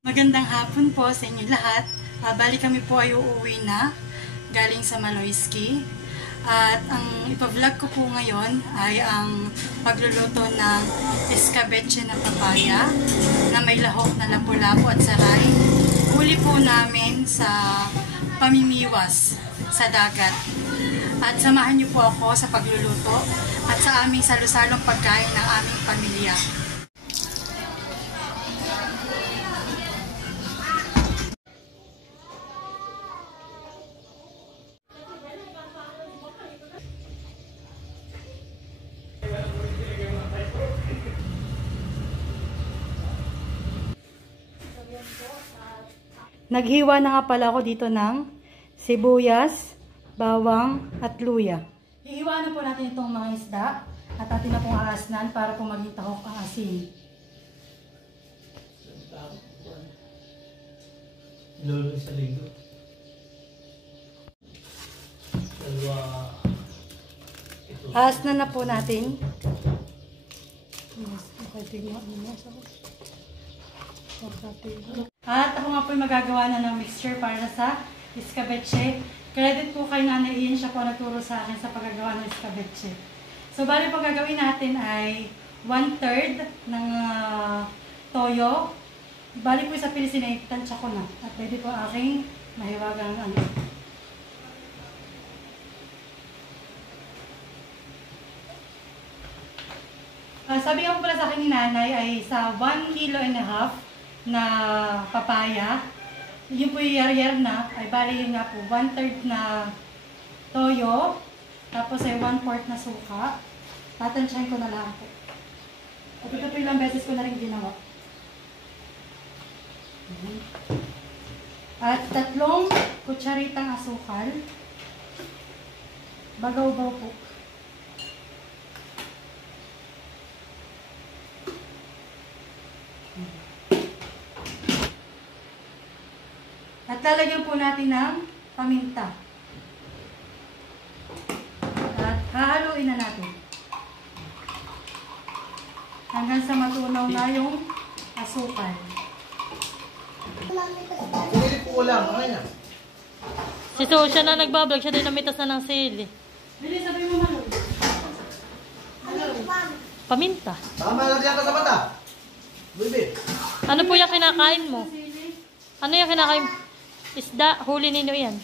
Magandang hapon po sa inyo lahat. Bali kami po ay uuwi na galing sa Maloyski. At ang ipa-vlog ko po ngayon ay ang pagluluto ng escabeche na papaya na may lahok na lapu-lapu at saray. Huli po namin sa pamimiwas sa dagat. At samahan niyo po ako sa pagluluto at sa aming salusalong pagkain ng aming pamilya. Naghiwa na nga pala ako dito ng sibuyas, bawang at luya. Hihiwa na po natin itong mga isda at atin na pong aasnan para po maging tahok ang asin. Lolo sa linggo. Aasnan na po natin. At ako nga po magagawa na ng mixture para sa escabeche. Credit po kay Nanay Ian, siya po nagturo sa akin sa paggagawa ng escabeche. So, bali po gagawin natin ay 1/3 ng toyo. Bali po sa Pilisin, tansya ko na. At pwede po aking mahiwagang ano. Sabi nga po pala sa akin ni Nanay ay sa 1.5 kilo na papaya. Yun po yung yar-yar na, ay bali yun nga po, 1/3 na toyo, tapos ay 1/4 na suka. Tatansyahin ko na lang po. At ito po ilang beses ko na rin ginawa. At 3 kutsaritang asukal. Bagaw-baw po. At lalagyan po natin ng paminta. At hahaluin na natin. Hanggang sa matunaw na yung asukal. Pinili po lang, ano yan? Si Sosya na nagbablog, siya din namitas na ng sili. Bili, sabi mo malo. Paminta. Tama lang yan ka sa mata. Bibi. Ano po yung kinakain mo? Ano yung kinakain? Isda, huli nino yan.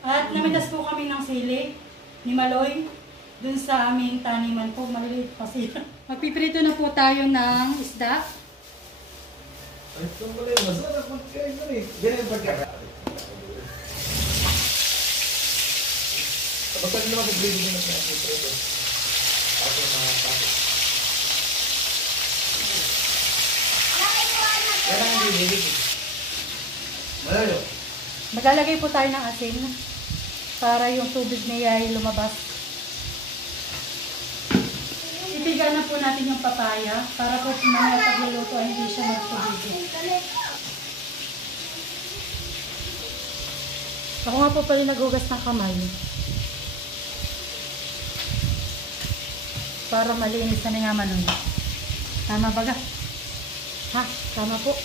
At namitas po kami ng sili ni Maloy dun sa aming taniman po. Maliliit pa sila. Magpiprito na po tayo ng isda. Ay, ito mo lang. Masarap magkain mo eh. Ganyan pagkakain. Kapag naman mag-bleeding mo na siya ng prito. Ako yung mga kapit. Yan ang hindi. Malayo. Maglalagay po tayo ng asin para yung tubig niya ay lumabas. Itigan na po natin yung papaya para po mamaya pagluluto ay hindi siya magtubig. Ako nga po pala naghugas ng kamay para malinis na nga Manoy. Tama ba ga? Ha? Tama po.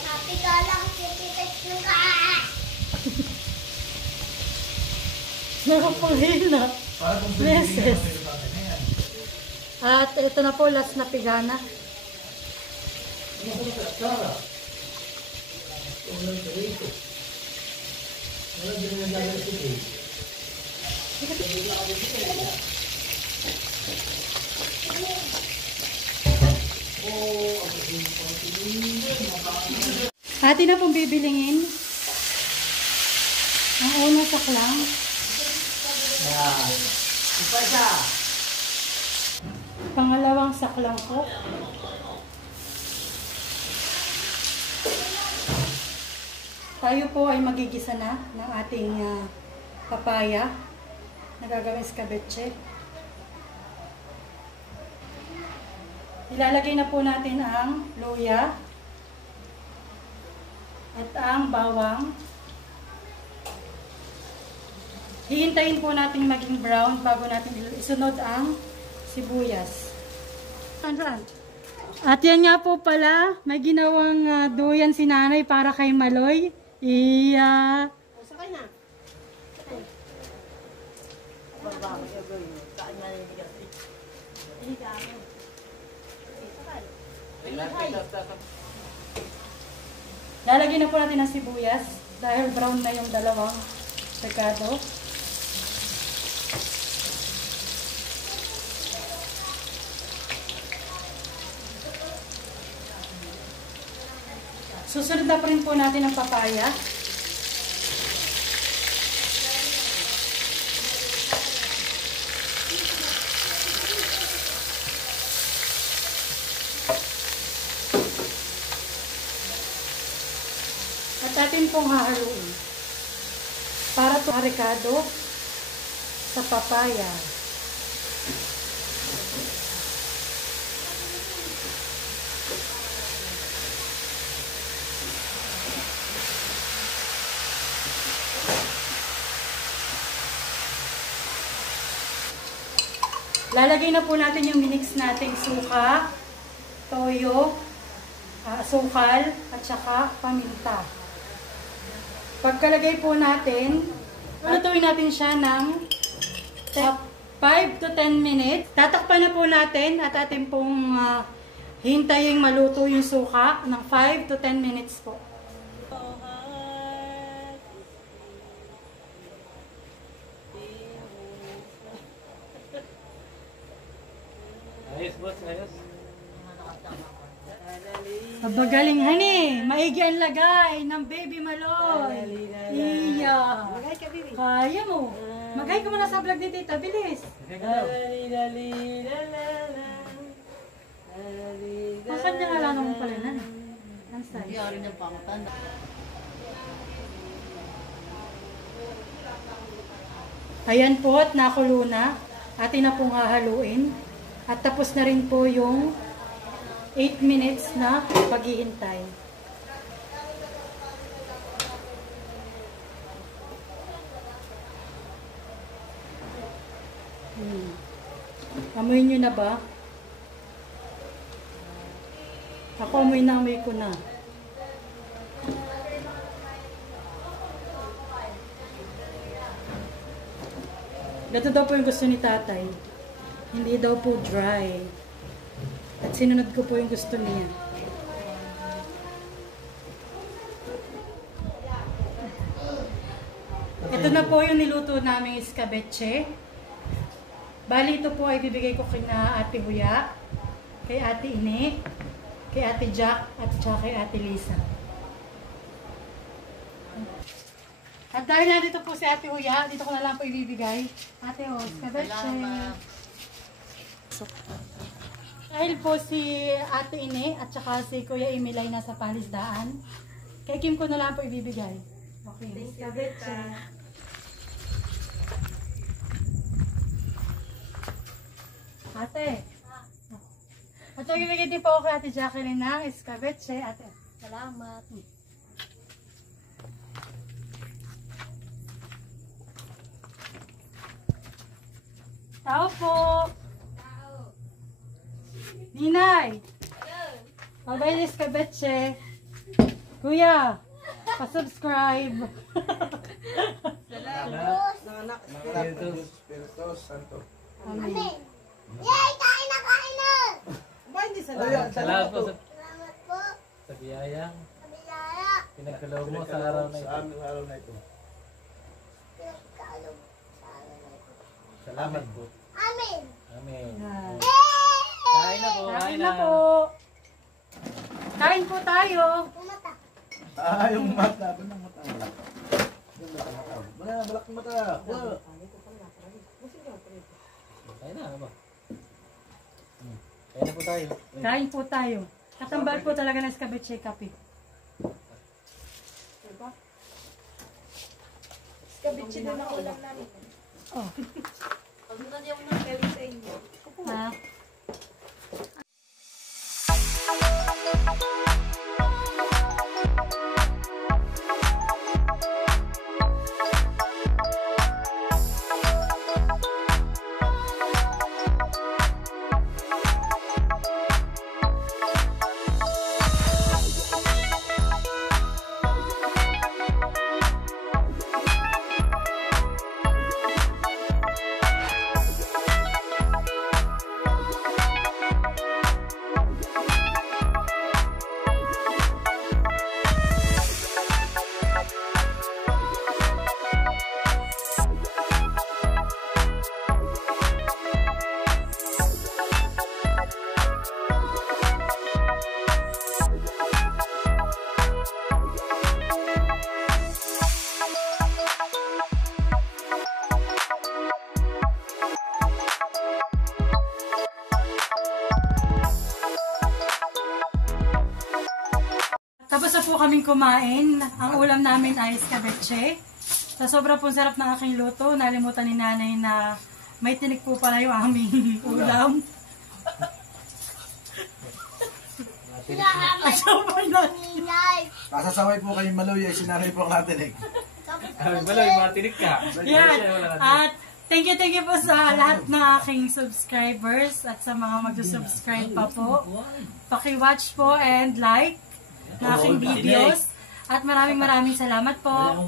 Happy ka lang, tititis yung ka. Nakapulhina. Para kung Meses. At ito na po, last na pigana. Atin na pong bibilingin ang unang saklang. Pangalawang saklang po. Tayo po ay magigisa na ng ating papaya na gagawin escabeche. Ilalagay na po natin ang luya at ang bawang. Hihintayin po natin maging brown bago natin isunod ang sibuyas. At yan nga po pala, may ginawang duyan si nanay para kay Maloy. Iya. Sakay na. Lalagyan na po natin ng sibuyas dahil brown na yung dalawang rekado. Susunod na po rin po natin ang papaya. At atin pong hahaluin para ito rekado sa papaya. Lalagay na po natin yung minix nating suka, toyo, asukal, at saka paminta. Pagkalagay po natin, lutuin natin siya ng 5 to 10 minutes. Tatakpan na po natin at atin pong hintayin maluto yung suka ng 5 to 10 minutes po. Ayos, boss, ayos. Mabagaling hani, maigi ang lagay ng baby Maloy. Iya. Kaya mo. Magay ka muna sa vlog ni Tita, bilis. Pasan niya nga lang mo pala na. Ang size. Ayan po at nakulo na. Atin na pong hahaluin. At tapos na rin po yung 8 minutes na paghihintay. Amoy nyo na ba? Ako amoy ko na. Gato daw po yung gusto ni tatay. Hindi daw po dry. At sinunod ko po yung gusto niya. Ito na po yung niluto naming escabeche. Bali ito po ay bibigay ko kina Ate Huya, kay Ate Ine, kay Ate Jack, at saka kay Ate Lisa. At dahil nandito po si Ate Huya, dito ko na lang po ibibigay. Ate, escabeche. Dahil po si Ate Ine at saka si Kuya Emilay nasa palisdaan, kay Kim ko na lang po ibibigay. Okay. Escabeche. Ate. At ibibigay din po ako kay Ate Jacqueline ng escabeche. Ate, salamat. Tao po. Ninay! Pabay escabeche. Kuya, pa-subscribe. Salamat. Espiritu Santo. Amen. Yay! Kain na, kain na! Salamat po Salamat po. sa biyayang Kabilaya. pinagkaloob mo sa araw na ito. Pinagkaalog sa araw na ito. Salamat po. Amen. Amen. Yan. Kain na po, Kain na po. Kain po tayo. Pumata. Yung mata. Ano ang mata? Yung mata. Balak ng mata. Kain na ba? Kain na po tayo. Kain po tayo. Katambal po talaga ng escabeche kape. Escabeche na lang ulam namin. Oh. Pag na niyo ng kayo sa inyo. Ha? tapos na po kaming kumain. Ang ulam namin ay escabeche. Sa sobra pong sarap ng aking luto, nalimutan ni nanay na may tinik po pala yung aming ulam. Ay, sobrang na. Inay. Kasasaway po kayong Maloy ay sinanay po ang natin eh. Maloy, matinig ka. Yan. At thank you po sa lahat ng aking subscribers at sa mga magsusubscribe pa po. Paki-watch po and like na aking videos. At maraming salamat po.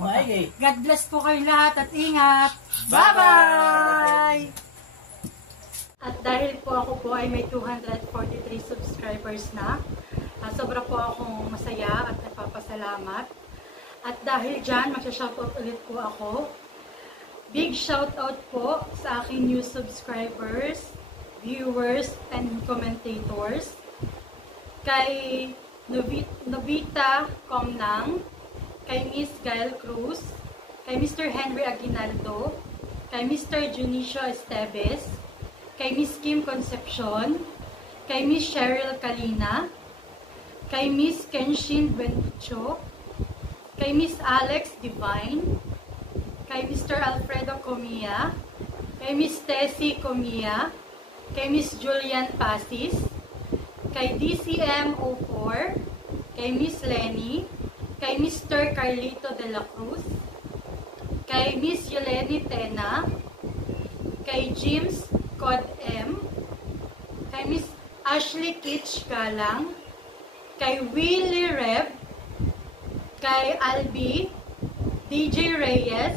God bless po kayong lahat at ingat. Bye-bye! At dahil po ako po ay may 243 subscribers na, sobra po akong masaya at nagpapasalamat. At dahil dyan, magsha-shoutout ulit po ako. Big shoutout po sa aking new subscribers, viewers, and commentators. Kay Novita Comnang, kay Miss Gail Cruz, kay Mr. Henry Aguinaldo, kay Mr. Junicio Esteves, kay Miss Kim Concepcion, kay Miss Cheryl Kalina, kay Miss Kenshin Bencho, kay Miss Alex Divine, kay Mr. Alfredo Comia, kay Miss Tessie Comia, kay Miss Julian Pasis, kay DCM04, kay Miss Lenny, kay Mr. Carlito de la Cruz, kay Miss Yoleni Tena, kay James Cod M, kay Miss Ashley Kitch Galang, kay Willie Reb, kay Albi, DJ Reyes,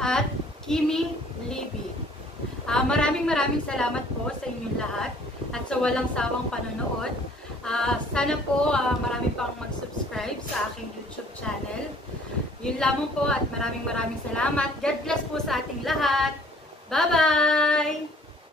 at Kimi Libby. Maraming salamat po sa inyong lahat at sa walang sawang panonood. Sana po marami pang mag-subscribe sa aking YouTube channel. Yun lamang po at maraming salamat. God bless po sa ating lahat. Bye-bye!